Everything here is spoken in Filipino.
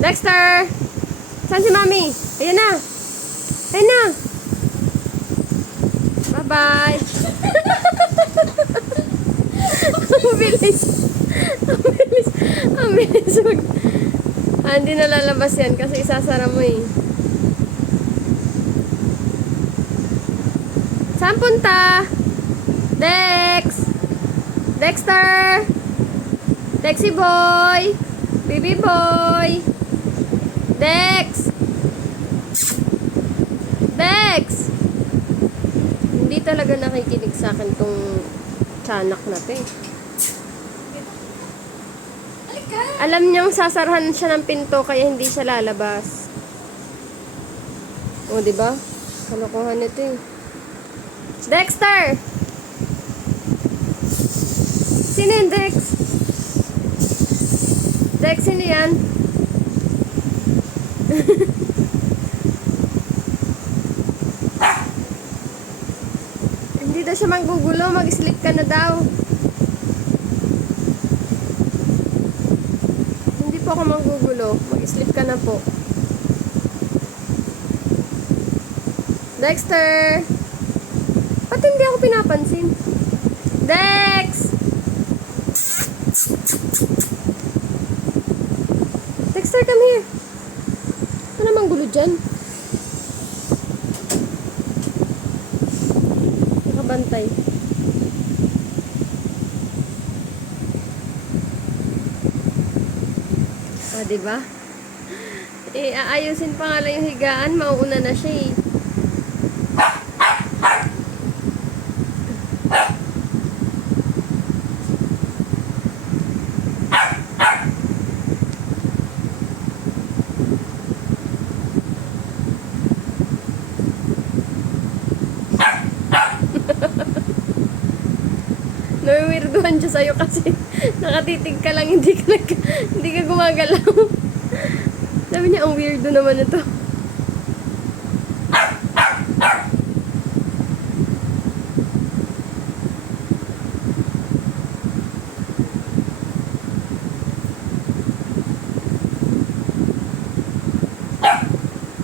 Dexter! Saan si Mami? Ayan na. Ayan na. Bye-bye. Ang bilis. Ang bilis. Ang bilis. Hindi na lalabas yan kasi isasara mo eh. Saan punta? Dex! Dexter! Dexy boy! Baby boy! Dex! Dex! Hindi talaga nakikinig sa akin tong tiyanak na to eh. Alam niyang sasarahan siya ng pinto kaya hindi siya lalabas. O, diba? Kalokohan nito eh. Dexter! Sino yan, Dex? Dex, sino yan? Hindi daw siya maggugulo. Mag-sleep ka na daw. Hindi po ako maggugulo. Mag-sleep ka na po. Dexter! Ba't hindi ako pinapansin? Dex! Dexter, come here. Ano namang gulo dyan? Nakabantay. Ah, diba? Eh, aayusin pa nga lang yung higaan. Mauuna na siya eh. Nawirduhan siya sa'yo kasi nakatitig ka lang, hindi ka gumagalaw. Sabi niya, ang weirdo naman ito.